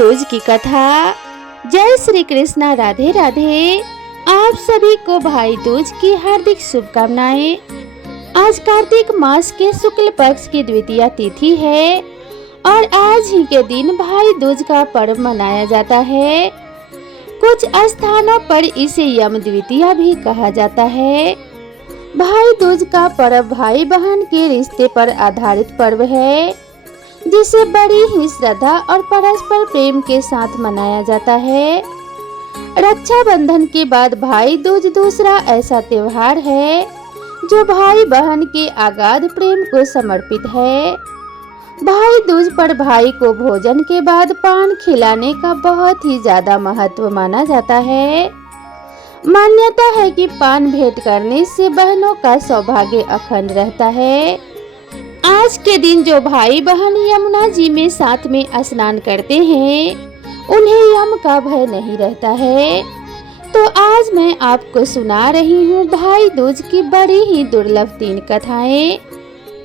दूज की कथा। जय श्री कृष्णा, राधे राधे। आप सभी को भाई दूज की हार्दिक शुभकामनाएं। आज कार्तिक मास के शुक्ल पक्ष की द्वितीया तिथि है और आज ही के दिन भाई दूज का पर्व मनाया जाता है। कुछ स्थानों पर इसे यम द्वितीया भी कहा जाता है। भाई दूज का पर्व भाई बहन के रिश्ते पर आधारित पर्व है, जिसे बड़ी ही श्रद्धा और परस्पर प्रेम के साथ मनाया जाता है। रक्षाबंधन के बाद भाई दूज दूसरा ऐसा त्योहार है जो भाई बहन के अगाध प्रेम को समर्पित है। भाई दूज पर भाई को भोजन के बाद पान खिलाने का बहुत ही ज्यादा महत्व माना जाता है। मान्यता है कि पान भेंट करने से बहनों का सौभाग्य अखंड रहता है। आज के दिन जो भाई बहन यमुना जी में साथ में स्नान करते हैं, उन्हें यम का भय नहीं रहता है। तो आज मैं आपको सुना रही हूँ भाई दूज की बड़ी ही दुर्लभ 3 कथाएं।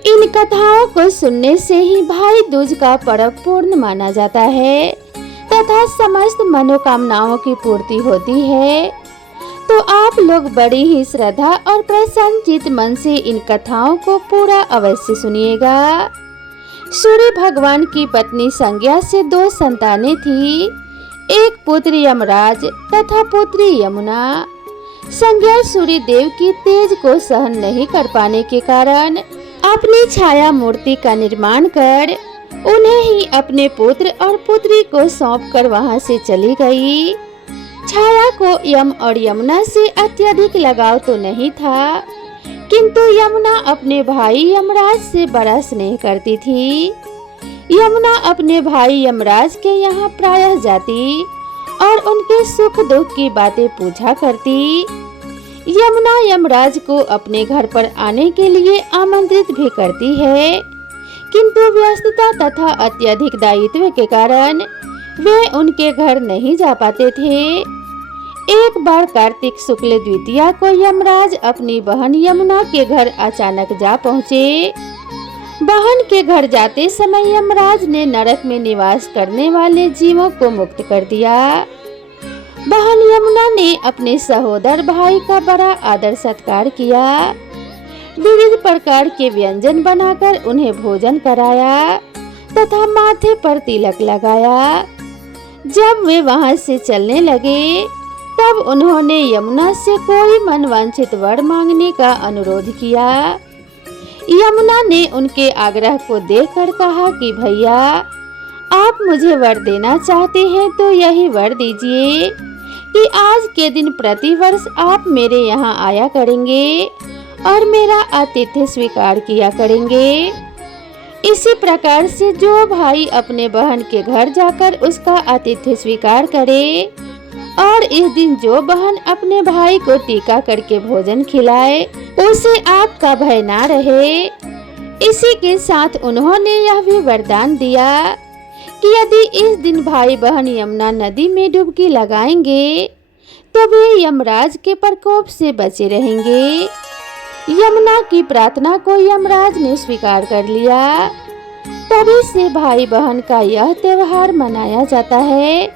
इन कथाओं को सुनने से ही भाई दूज का पर्व पूर्ण माना जाता है तथा समस्त मनोकामनाओं की पूर्ति होती है। तो आप लोग बड़ी ही श्रद्धा और प्रसन्नचित मन से इन कथाओं को पूरा अवश्य सुनिएगा। सूर्य भगवान की पत्नी संज्ञा से 2 संतानें थी, एक पुत्र यमराज तथा पुत्री यमुना। संज्ञा सूर्य देव की तेज को सहन नहीं कर पाने के कारण अपनी छाया मूर्ति का निर्माण कर उन्हें ही अपने पुत्र और पुत्री को सौंपकर वहां से चली गई। छाया को यम और यमुना से अत्यधिक लगाव तो नहीं था, किंतु यमुना अपने भाई यमराज से बड़ा स्नेह करती थी। यमुना अपने भाई यमराज के यहाँ प्रायः जाती और उनके सुख दुख की बातें पूछा करती। यमुना यमराज को अपने घर पर आने के लिए आमंत्रित भी करती है, किंतु व्यस्तता तथा अत्यधिक दायित्व के कारण वे उनके घर नहीं जा पाते थे। एक बार कार्तिक शुक्ल द्वितीया को यमराज अपनी बहन यमुना के घर अचानक जा पहुँचे। बहन के घर जाते समय यमराज ने नरक में निवास करने वाले जीवों को मुक्त कर दिया। बहन यमुना ने अपने सहोदर भाई का बड़ा आदर सत्कार किया। विविध प्रकार के व्यंजन बनाकर उन्हें भोजन कराया तथा माथे पर तिलक लगाया। जब वे वहां से चलने लगे तब उन्होंने यमुना से कोई मनवांछित वर मांगने का अनुरोध किया। यमुना ने उनके आग्रह को देखकर कहा कि भैया, आप मुझे वर देना चाहते हैं तो यही वर दीजिए कि आज के दिन प्रतिवर्ष आप मेरे यहाँ आया करेंगे और मेरा आतिथ्य स्वीकार किया करेंगे। इसी प्रकार से जो भाई अपने बहन के घर जाकर उसका आतिथ्य स्वीकार करे और इस दिन जो बहन अपने भाई को टीका करके भोजन खिलाए, उसे आपका भय ना रहे। इसी के साथ उन्होंने यह भी वरदान दिया कि यदि इस दिन भाई बहन यमुना नदी में डुबकी लगाएंगे तो वे यमराज के प्रकोप से बचे रहेंगे। यमुना की प्रार्थना को यमराज ने स्वीकार कर लिया। तभी से भाई बहन का यह त्योहार मनाया जाता है।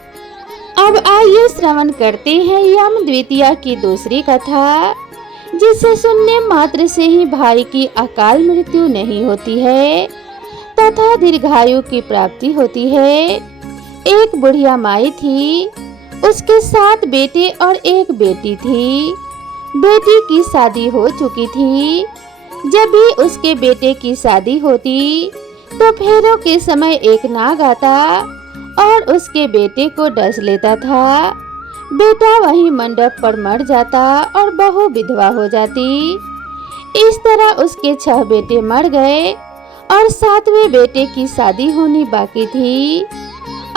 अब आइए श्रवण करते हैं यम द्वितीया की दूसरी कथा, जिसे सुनने मात्र से ही भाई की अकाल मृत्यु नहीं होती है तथा दीर्घायु की प्राप्ति होती है। एक बुढ़िया माई थी, उसके 7 बेटे और 1 बेटी थी। बेटी की शादी हो चुकी थी। जब भी उसके बेटे की शादी होती तो फेरों के समय एक नाग आता और उसके बेटे को डस लेता था। बेटा वहीं मंडप पर मर जाता और बहू विधवा हो जाती। इस तरह उसके 6 बेटे मर गए और 7वें बेटे की शादी होनी बाकी थी।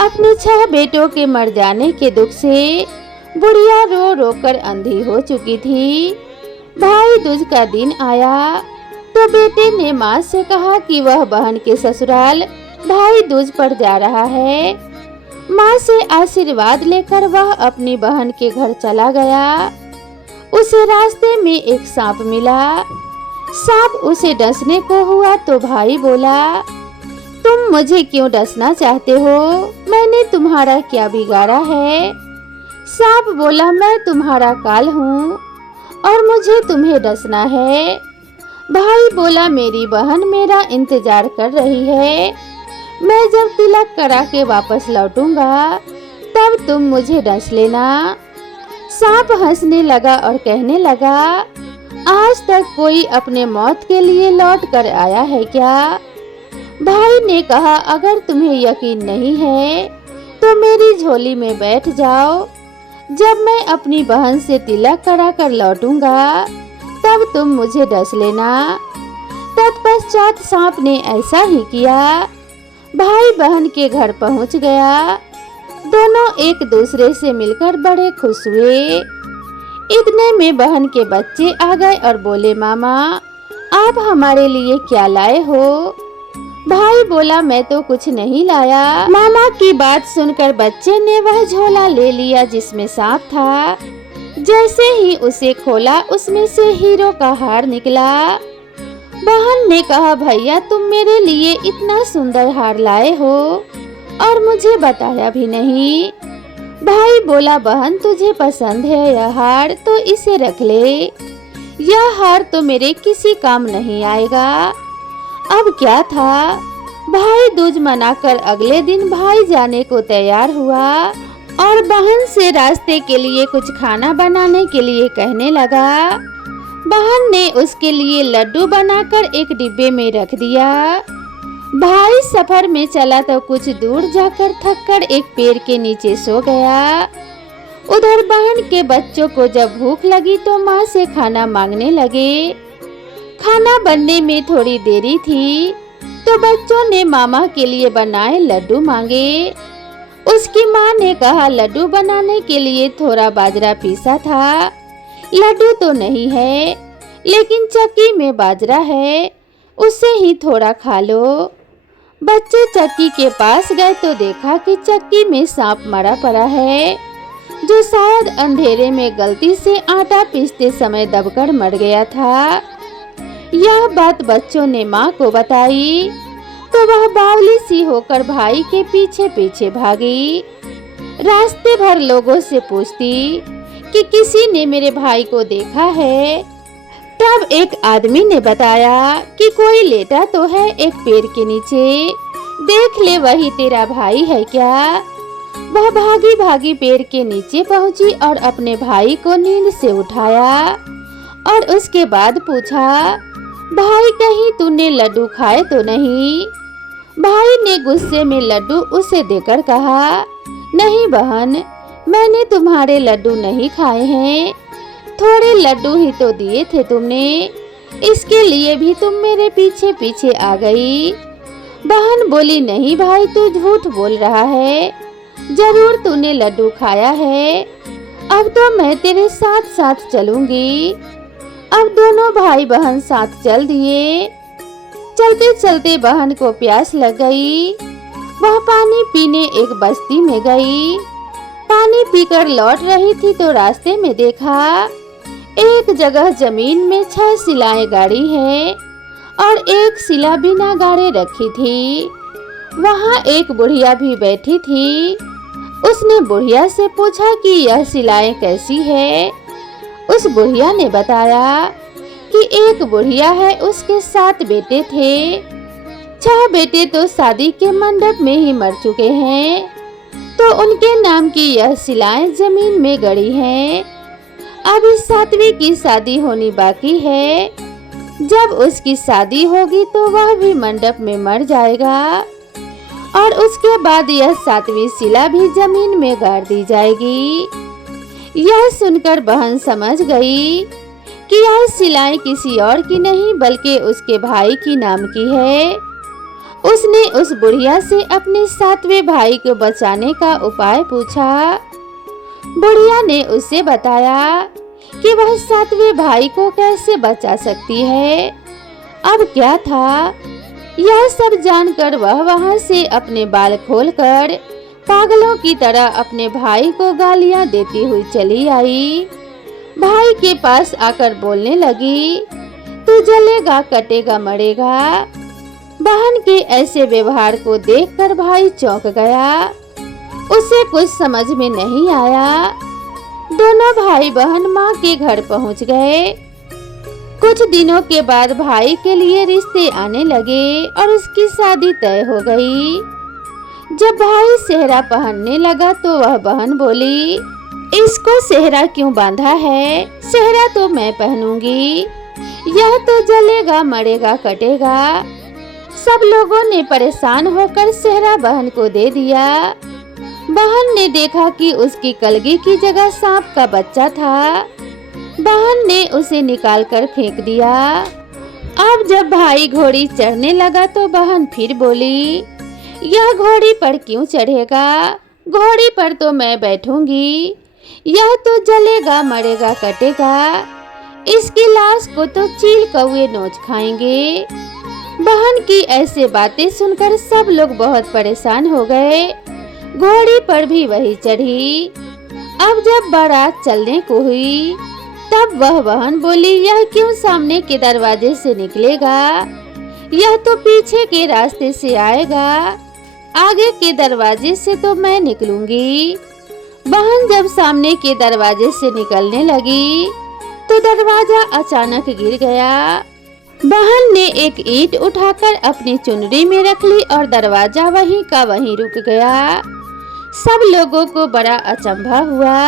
अपने 6 बेटों के मर जाने के दुख से बुढ़िया रो रो कर अंधी हो चुकी थी। भाई दूज का दिन आया तो बेटे ने माँ से कहा कि वह बहन के ससुराल भाई दूज पर जा रहा है। माँ से आशीर्वाद लेकर वह अपनी बहन के घर चला गया। उसे रास्ते में एक सांप मिला। सांप उसे डसने को हुआ तो भाई बोला, तुम मुझे क्यों डसना चाहते हो? मैंने तुम्हारा क्या बिगाड़ा है? सांप बोला, मैं तुम्हारा काल हूँ और मुझे तुम्हें डसना है। भाई बोला, मेरी बहन मेरा इंतजार कर रही है। मैं जब तिलक करा के वापस लौटूंगा तब तुम मुझे डस लेना। सांप हंसने लगा और कहने लगा, आज तक कोई अपने मौत के लिए लौट कर आया है क्या? भाई ने कहा, अगर तुम्हें यकीन नहीं है तो मेरी झोली में बैठ जाओ। जब मैं अपनी बहन से तिलक करा कर लौटूंगा तब तुम मुझे डस लेना। तत्पश्चात सांप ने ऐसा ही किया। भाई बहन के घर पहुंच गया। दोनों एक दूसरे से मिलकर बड़े खुश हुए। इतने में बहन के बच्चे आ गए और बोले, मामा आप हमारे लिए क्या लाए हो? भाई बोला, मैं तो कुछ नहीं लाया। मामा की बात सुनकर बच्चे ने वह झोला ले लिया जिसमें सांप था। जैसे ही उसे खोला उसमें से हीरो का हार निकला। बहन ने कहा, भैया तुम मेरे लिए इतना सुंदर हार लाए हो और मुझे बताया भी नहीं। भाई बोला, बहन तुझे पसंद है यह हार तो इसे रख ले। यह हार तो मेरे किसी काम नहीं आएगा। अब क्या था, भाई दूज मनाकर अगले दिन भाई जाने को तैयार हुआ और बहन से रास्ते के लिए कुछ खाना बनाने के लिए कहने लगा। बहन ने उसके लिए लड्डू बनाकर एक डिब्बे में रख दिया। भाई सफर में चला तो कुछ दूर जाकर थककर एक पेड़ के नीचे सो गया। उधर बहन के बच्चों को जब भूख लगी तो माँ से खाना मांगने लगे। खाना बनने में थोड़ी देरी थी तो बच्चों ने मामा के लिए बनाए लड्डू मांगे। उसकी माँ ने कहा, लड्डू बनाने के लिए थोड़ा बाजरा पीसा था। लड्डू तो नहीं है लेकिन चक्की में बाजरा है, उसे ही थोड़ा खा लो। बच्चे चक्की के पास गए तो देखा कि चक्की में सांप मरा पड़ा है, जो शायद अंधेरे में गलती से आटा पीसते समय दबकर मर गया था। यह बात बच्चों ने माँ को बताई तो वह बावली सी होकर भाई के पीछे पीछे भागी। रास्ते भर लोगों से पूछती कि किसी ने मेरे भाई को देखा है। तब एक आदमी ने बताया कि कोई लेटा तो है एक पेड़ के नीचे, देख ले वही तेरा भाई है क्या? वह भागी भागी पेड़ के नीचे पहुंची और अपने भाई को नींद से उठाया और उसके बाद पूछा, भाई कहीं तूने लड्डू खाए तो नहीं? भाई ने गुस्से में लड्डू उसे देकर कहा, नहीं बहन, मैंने तुम्हारे लड्डू नहीं खाए हैं, थोड़े लड्डू ही तो दिए थे तुमने, इसके लिए भी तुम मेरे पीछे पीछे आ गई। बहन बोली, नहीं भाई तू झूठ बोल रहा है, जरूर तूने लड्डू खाया है, अब तो मैं तेरे साथ साथ चलूंगी। अब दोनों भाई बहन साथ चल दिए। चलते चलते बहन को प्यास लग गई। वह पानी पीने एक बस्ती में गई। पानी पीकर लौट रही थी तो रास्ते में देखा एक जगह जमीन में 6 शिलाएं गाड़ी है और एक शिला बिना गाड़े रखी थी। वहाँ एक बुढ़िया भी बैठी थी। उसने बुढ़िया से पूछा कि यह शिलाएं कैसी है। उस बुढ़िया ने बताया कि एक बुढ़िया है, उसके 7 बेटे थे। 6 बेटे तो शादी के मंडप में ही मर चुके हैं, तो उनके नाम की यह शिलाएं जमीन में गड़ी हैं। अभी 7वीं की शादी होनी बाकी है। जब उसकी शादी होगी तो वह भी मंडप में मर जाएगा और उसके बाद यह 7वीं शिला भी जमीन में गाड़ दी जाएगी। यह सुनकर बहन समझ गई कि यह शिलाएं किसी और की नहीं बल्कि उसके भाई की नाम की है। उसने उस बुढ़िया से अपने 7वें भाई को बचाने का उपाय पूछा। बुढ़िया ने उसे बताया कि वह 7वें भाई को कैसे बचा सकती है। अब क्या था, यह सब जानकर वह वहां से अपने बाल खोलकर पागलों की तरह अपने भाई को गालियां देती हुई चली आई। भाई के पास आकर बोलने लगी, तू जलेगा कटेगा मरेगा। बहन के ऐसे व्यवहार को देखकर भाई चौंक गया। उसे कुछ समझ में नहीं आया। दोनों भाई बहन माँ के घर पहुँच गए। कुछ दिनों के बाद भाई के लिए रिश्ते आने लगे और उसकी शादी तय हो गई। जब भाई सेहरा पहनने लगा तो वह बहन बोली, इसको सेहरा क्यों बांधा है? सेहरा तो मैं पहनूंगी, यह तो जलेगा मरेगा कटेगा। सब लोगों ने परेशान होकर सेहरा बहन को दे दिया। बहन ने देखा कि उसकी कलगी की जगह सांप का बच्चा था। बहन ने उसे निकालकर फेंक दिया। अब जब भाई घोड़ी चढ़ने लगा तो बहन फिर बोली, यह घोड़ी पर क्यों चढ़ेगा? घोड़ी पर तो मैं बैठूंगी, यह तो जलेगा मरेगा कटेगा। इसकी लाश को तो चील कौवे नोच खाएंगे। बहन की ऐसे बातें सुनकर सब लोग बहुत परेशान हो गए। घोड़ी पर भी वही चढ़ी। अब जब बारात चलने को हुई तब वह बहन बोली, यह क्यों सामने के दरवाजे से निकलेगा? यह तो पीछे के रास्ते से आएगा, आगे के दरवाजे से तो मैं निकलूंगी। बहन जब सामने के दरवाजे से निकलने लगी तो दरवाजा अचानक गिर गया। बहन ने एक ईंट उठाकर अपनी चुनरी में रख ली और दरवाजा वहीं का वहीं रुक गया। सब लोगों को बड़ा अचंभा हुआ।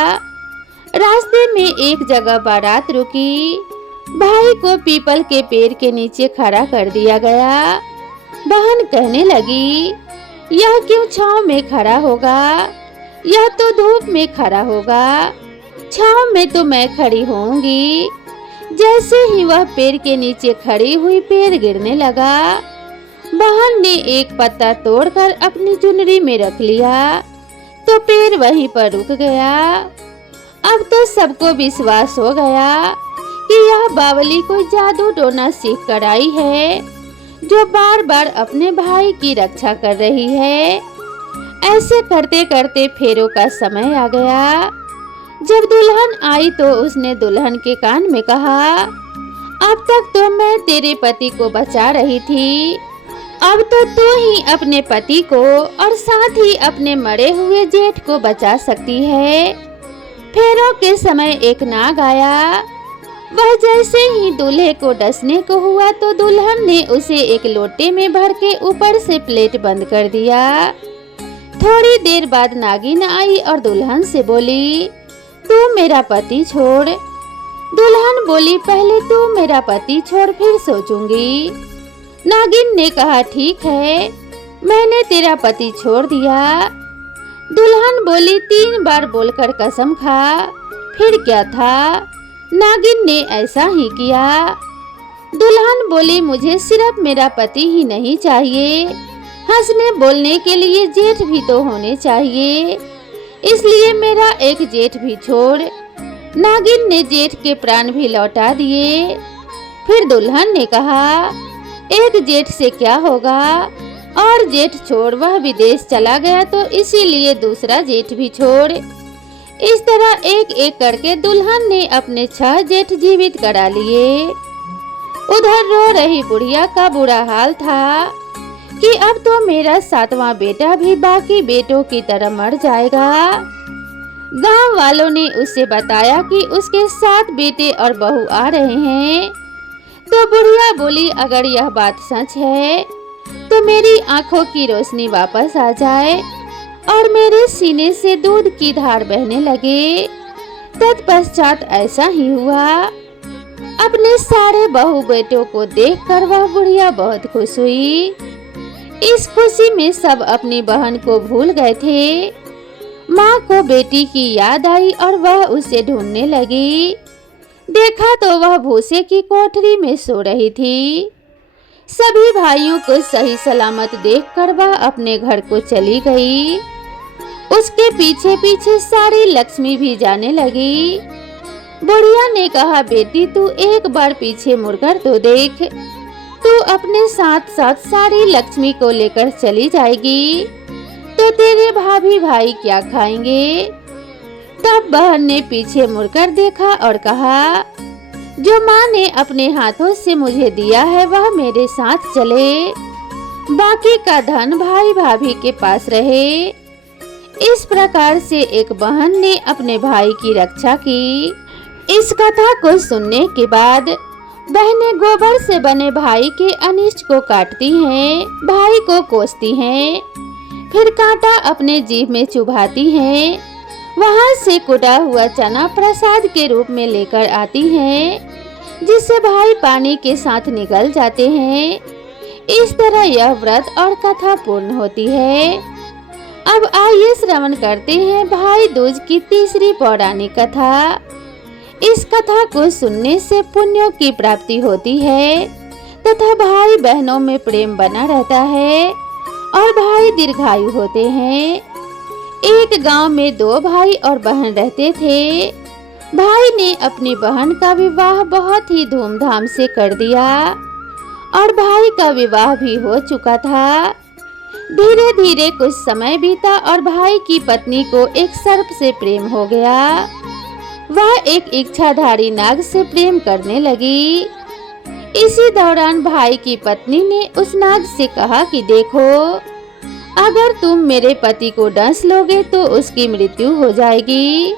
रास्ते में एक जगह बारात रुकी। भाई को पीपल के पेड़ के नीचे खड़ा कर दिया गया। बहन कहने लगी, यह क्यों छांव में खड़ा होगा? यह तो धूप में खड़ा होगा, छांव में तो मैं खड़ी होंगी। जैसे ही वह पेड़ के नीचे खड़ी हुई पेड़ गिरने लगा। बहन ने एक पत्ता तोड़कर अपनी चुनरी में रख लिया तो पेड़ वहीं पर रुक गया। अब तो सबको विश्वास हो गया कि यह बावली कोई जादू टोना सीख कर आई है, जो बार बार अपने भाई की रक्षा कर रही है। ऐसे करते करते फेरों का समय आ गया। जब दुल्हन आई तो उसने दुल्हन के कान में कहा, अब तक तो मैं तेरे पति को बचा रही थी, अब तो तू ही अपने पति को और साथ ही अपने मरे हुए जेठ को बचा सकती है। फेरों के समय एक नाग आया। वह जैसे ही दूल्हे को डसने को हुआ तो दुल्हन ने उसे एक लोटे में भर के ऊपर से प्लेट बंद कर दिया। थोड़ी देर बाद नागिन आई और दुल्हन से बोली, तू मेरा पति छोड़। दुल्हन बोली, पहले तू मेरा पति छोड़ फिर सोचूंगी। नागिन ने कहा, ठीक है, मैंने तेरा पति छोड़ दिया। दुल्हन बोली, 3 बार बोलकर कसम खा। फिर क्या था, नागिन ने ऐसा ही किया। दुल्हन बोली, मुझे सिर्फ मेरा पति ही नहीं चाहिए, हंसने बोलने के लिए जेठ भी तो होने चाहिए, इसलिए मेरा एक जेठ भी छोड़। नागिन ने जेठ के प्राण भी लौटा दिए। फिर दुल्हन ने कहा, एक जेठ से क्या होगा, और जेठ छोड़, वह विदेश चला गया तो इसीलिए दूसरा जेठ भी छोड़। इस तरह एक एक करके दुल्हन ने अपने 6 जेठ जीवित करा लिए। उधर रो रही बुढ़िया का बुरा हाल था कि अब तो मेरा 7वां बेटा भी बाकी बेटों की तरह मर जाएगा। गांव वालों ने उसे बताया कि उसके 7 बेटे और बहू आ रहे हैं। तो बुढ़िया बोली, अगर यह बात सच है तो मेरी आंखों की रोशनी वापस आ जाए और मेरे सीने से दूध की धार बहने लगे। तत्पश्चात ऐसा ही हुआ। अपने सारे बहू बेटों को देखकर वह बुढ़िया बहुत खुश हुई। इस खुशी में सब अपनी बहन को भूल गए थे। माँ को बेटी की याद आई और वह उसे ढूंढने लगी। देखा तो वह भूसे की कोठरी में सो रही थी। सभी भाइयों को सही सलामत देखकर वह अपने घर को चली गई। उसके पीछे पीछे सारी लक्ष्मी भी जाने लगी। बुढ़िया ने कहा, बेटी तू एक बार पीछे मुड़कर तो देख, तू अपने साथ साथ सारी लक्ष्मी को लेकर चली जाएगी तो तेरे भाभी भाई क्या खाएंगे। तब बहन ने पीछे मुड़कर देखा और कहा, जो माँ ने अपने हाथों से मुझे दिया है वह मेरे साथ चले, बाकी का धन भाई भाभी के पास रहे। इस प्रकार से एक बहन ने अपने भाई की रक्षा की। इस कथा को सुनने के बाद बहनें गोबर से बने भाई के अनिष्ट को काटती हैं, भाई को कोसती हैं, फिर कांटा अपने जीभ में चुभाती हैं, वहां से कुटा हुआ चना प्रसाद के रूप में लेकर आती हैं, जिससे भाई पानी के साथ निकल जाते हैं। इस तरह यह व्रत और कथा पूर्ण होती है। अब आइए श्रवण करते हैं भाई दूज की तीसरी पौराणिक कथा। इस कथा को सुनने से पुण्यों की प्राप्ति होती है तथा भाई बहनों में प्रेम बना रहता है और भाई दीर्घायु होते हैं। एक गांव में 2 भाई और बहन रहते थे। भाई ने अपनी बहन का विवाह बहुत ही धूमधाम से कर दिया और भाई का विवाह भी हो चुका था। धीरे धीरे कुछ समय बीता और भाई की पत्नी को एक सर्प से प्रेम हो गया। वह एक इच्छाधारी नाग से प्रेम करने लगी। इसी दौरान भाई की पत्नी ने उस नाग से कहा कि देखो, अगर तुम मेरे पति को डस लोगे तो उसकी मृत्यु हो जाएगी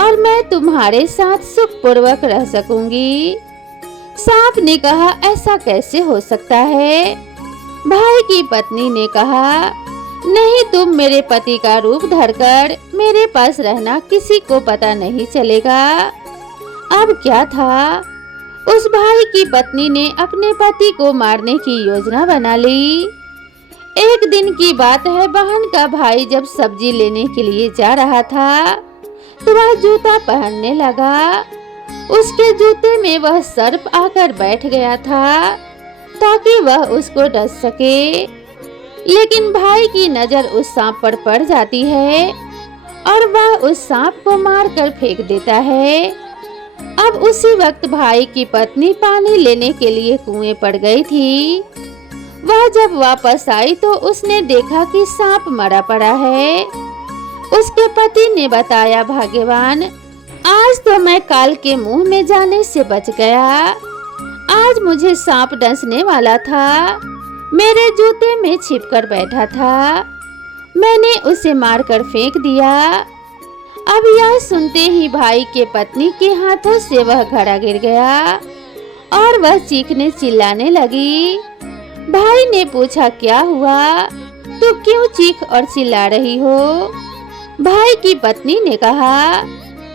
और मैं तुम्हारे साथ सुखपूर्वक रह सकूंगी। सांप ने कहा, ऐसा कैसे हो सकता है? भाई की पत्नी ने कहा, नहीं, तुम मेरे पति का रूप धरकर मेरे पास रहना, किसी को पता नहीं चलेगा। अब क्या था, उस भाई की पत्नी ने अपने पति को मारने की योजना बना ली। एक दिन की बात है, बहन का भाई जब सब्जी लेने के लिए जा रहा था तो वह जूता पहनने लगा। उसके जूते में वह सर्प आकर बैठ गया था ताकि वह उसको डस सके। लेकिन भाई की नजर उस सांप पर पड़ जाती है और वह उस सांप को मारकर फेंक देता है। अब उसी वक्त भाई की पत्नी पानी लेने के लिए कुएं पड़ गई थी। वह जब वापस आई तो उसने देखा कि सांप मरा पड़ा है। उसके पति ने बताया, भाग्यवान, आज तो मैं काल के मुंह में जाने से बच गया। आज मुझे सांप डसने वाला था, मेरे जूते में छिपकर बैठा था, मैंने उसे मारकर फेंक दिया। अब यह सुनते ही भाई के पत्नी के हाथों से वह घड़ा गिर गया और वह चीखने चिल्लाने लगी। भाई ने पूछा, क्या हुआ, तू क्यों चीख और चिल्ला रही हो? भाई की पत्नी ने कहा,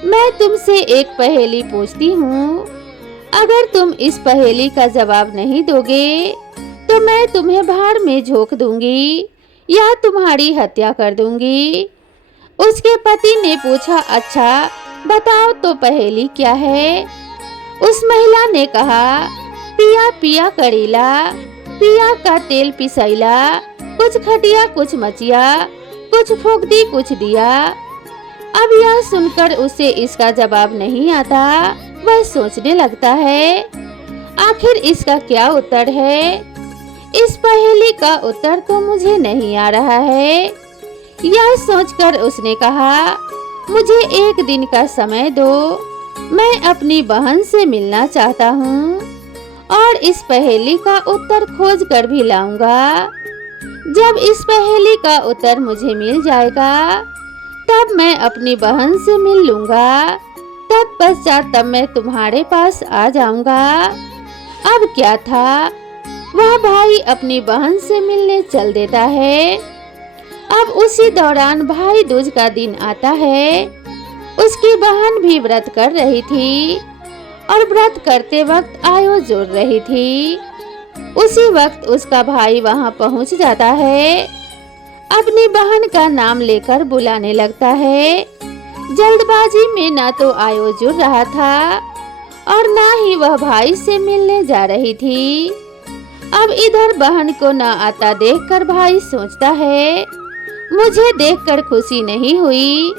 मैं तुमसे एक पहेली पूछती हूँ, अगर तुम इस पहेली का जवाब नहीं दोगे तो मैं तुम्हें भाड़ में झोंक दूंगी या तुम्हारी हत्या कर दूंगी। उसके पति ने पूछा, अच्छा बताओ तो पहेली क्या है? उस महिला ने कहा, पिया पिया करीला, पिया का तेल पिसैला, कुछ खटिया कुछ मचिया, कुछ फूंक दी कुछ दिया। अब यह सुनकर उसे इसका जवाब नहीं आता। वह सोचने लगता है, आखिर इसका क्या उत्तर है? इस पहेली का उत्तर तो मुझे नहीं आ रहा है। यह सोचकर उसने कहा, मुझे एक दिन का समय दो, मैं अपनी बहन से मिलना चाहता हूँ और इस पहेली का उत्तर खोज कर भी लाऊंगा। जब इस पहेली का उत्तर मुझे मिल जाएगा तब मैं अपनी बहन से मिल लूंगा, तत्पश्चात तब मैं तुम्हारे पास आ जाऊंगा। अब क्या था, वह भाई अपनी बहन से मिलने चल देता है। अब उसी दौरान भाई दूज का दिन आता है। उसकी बहन भी व्रत कर रही थी और व्रत करते वक्त आयो जोड़ रही थी। उसी वक्त उसका भाई वहां पहुंच जाता है, अपनी बहन का नाम लेकर बुलाने लगता है। जल्दबाजी में ना तो आयो जुड़ रहा था और ना ही वह भाई से मिलने जा रही थी। अब इधर बहन को न आता देखकर भाई सोचता है, मुझे देखकर खुशी नहीं हुई,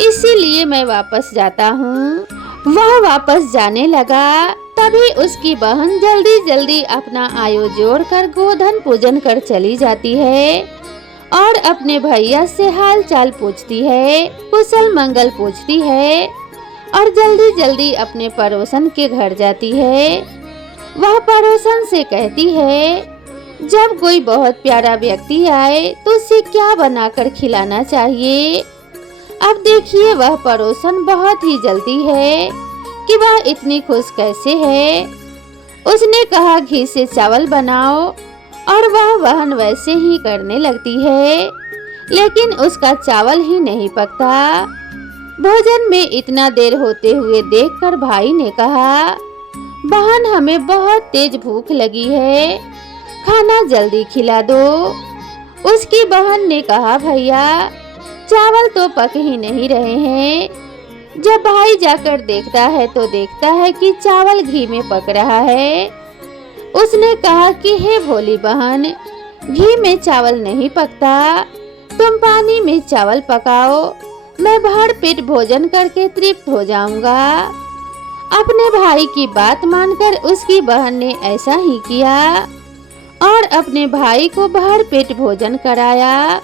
इसीलिए मैं वापस जाता हूँ। वह वापस जाने लगा, तभी उसकी बहन जल्दी जल्दी अपना आयु जोड़कर गोधन पूजन कर चली जाती है और अपने भैया से हाल चाल पूछती है, कुशल मंगल पूछती है और जल्दी जल्दी अपने पड़ोसन के घर जाती है। वह पड़ोसन से कहती है, जब कोई बहुत प्यारा व्यक्ति आए तो उसे क्या बनाकर खिलाना चाहिए। अब देखिए वह पड़ोसन बहुत ही जल्दी है कि वह इतनी खुश कैसे है। उसने कहा घी से चावल बनाओ और वह बहन वैसे ही करने लगती है, लेकिन उसका चावल ही नहीं पकता। भोजन में इतना देर होते हुए देखकर भाई ने कहा, बहन हमें बहुत तेज भूख लगी है, खाना जल्दी खिला दो। उसकी बहन ने कहा, भैया चावल तो पक ही नहीं रहे हैं। जब भाई जाकर देखता है तो देखता है कि चावल घी में पक रहा है। उसने कहा कि हे भोली बहन, घी में चावल नहीं पकता, तुम पानी में चावल पकाओ, मैं भर पेट भोजन करके तृप्त हो जाऊंगा। अपने भाई की बात मानकर उसकी बहन ने ऐसा ही किया और अपने भाई को भर पेट भोजन कराया।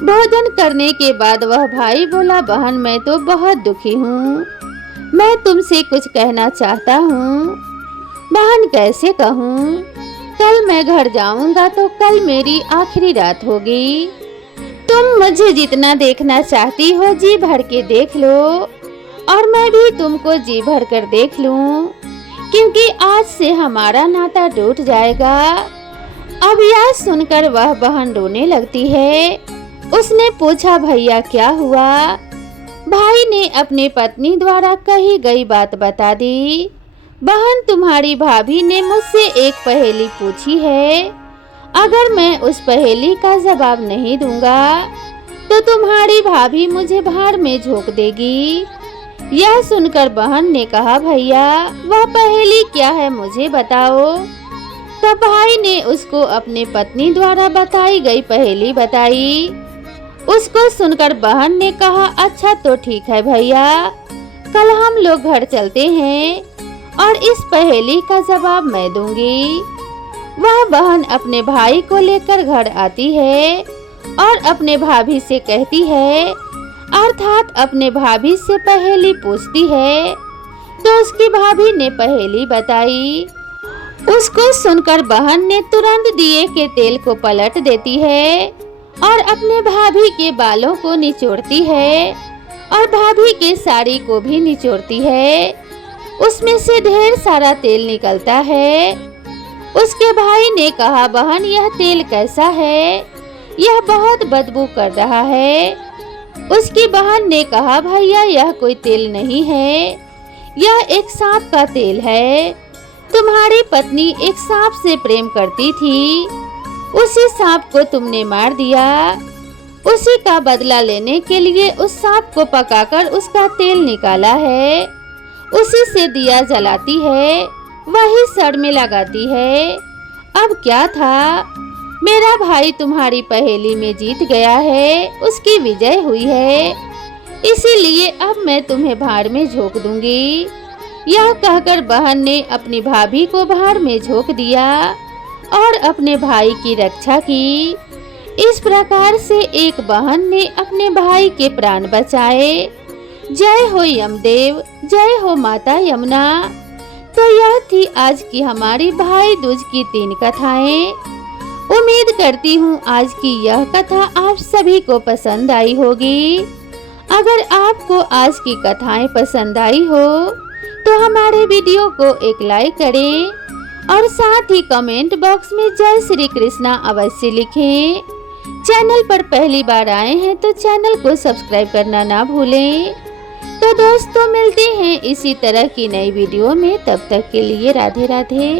भोजन करने के बाद वह भाई बोला, बहन मैं तो बहुत दुखी हूँ, मैं तुमसे कुछ कहना चाहता हूँ। बहन कैसे कहूँ, कल मैं घर जाऊंगा तो कल मेरी आखिरी रात होगी। तुम मुझे जितना देखना चाहती हो जी भर के देख लो और मैं भी तुमको जी भर कर देख लूं, क्योंकि आज से हमारा नाता टूट जाएगा। अब यह सुनकर वह बहन रोने लगती है। उसने पूछा, भैया क्या हुआ। भाई ने अपनी पत्नी द्वारा कही गई बात बता दी। बहन तुम्हारी भाभी ने मुझसे एक पहेली पूछी है, अगर मैं उस पहेली का जवाब नहीं दूंगा तो तुम्हारी भाभी मुझे भाड़ में झोंक देगी। यह सुनकर बहन ने कहा, भैया वह पहेली क्या है मुझे बताओ। तब भाई ने उसको अपने पत्नी द्वारा बताई गई पहेली बताई। उसको सुनकर बहन ने कहा, अच्छा तो ठीक है भैया, कल हम लोग घर चलते हैं और इस पहेली का जवाब मैं दूंगी। वह बहन अपने भाई को लेकर घर आती है और अपने भाभी से कहती है, अर्थात अपने भाभी से पहेली पूछती है। तो उसकी भाभी ने पहेली बताई। उसको सुनकर बहन ने तुरंत दिए के तेल को पलट देती है और अपने भाभी के बालों को निचोड़ती है और भाभी के साड़ी को भी निचोड़ती है। उसमें से ढेर सारा तेल निकलता है। उसके भाई ने कहा, बहन यह तेल कैसा है, यह बहुत बदबू कर रहा है। उसकी बहन ने कहा, भैया यह कोई तेल नहीं है, यह एक सांप का तेल है। तुम्हारी पत्नी एक सांप से प्रेम करती थी, उसी सांप को तुमने मार दिया। उसी का बदला लेने के लिए उस सांप को पकाकर उसका तेल निकाला है, उसी से दिया जलाती है, वही सर में लगाती है। अब क्या था, मेरा भाई तुम्हारी पहेली में जीत गया है, उसकी विजय हुई है, इसीलिए अब मैं तुम्हें भाड़ में झोंक दूंगी। यह कहकर बहन ने अपनी भाभी को भाड़ में झोंक दिया और अपने भाई की रक्षा की। इस प्रकार से एक बहन ने अपने भाई के प्राण बचाए। जय हो यमदेव, जय हो माता यमुना। तो यह थी आज की हमारी भाई दूज की 3 कथाएं। उम्मीद करती हूँ आज की यह कथा आप सभी को पसंद आई होगी। अगर आपको आज की कथाएं पसंद आई हो तो हमारे वीडियो को एक लाइक करें और साथ ही कमेंट बॉक्स में जय श्री कृष्णा अवश्य लिखें। चैनल पर पहली बार आए हैं तो चैनल को सब्सक्राइब करना ना भूलें। तो दोस्तों मिलते हैं इसी तरह की नई वीडियो में, तब तक के लिए राधे राधे।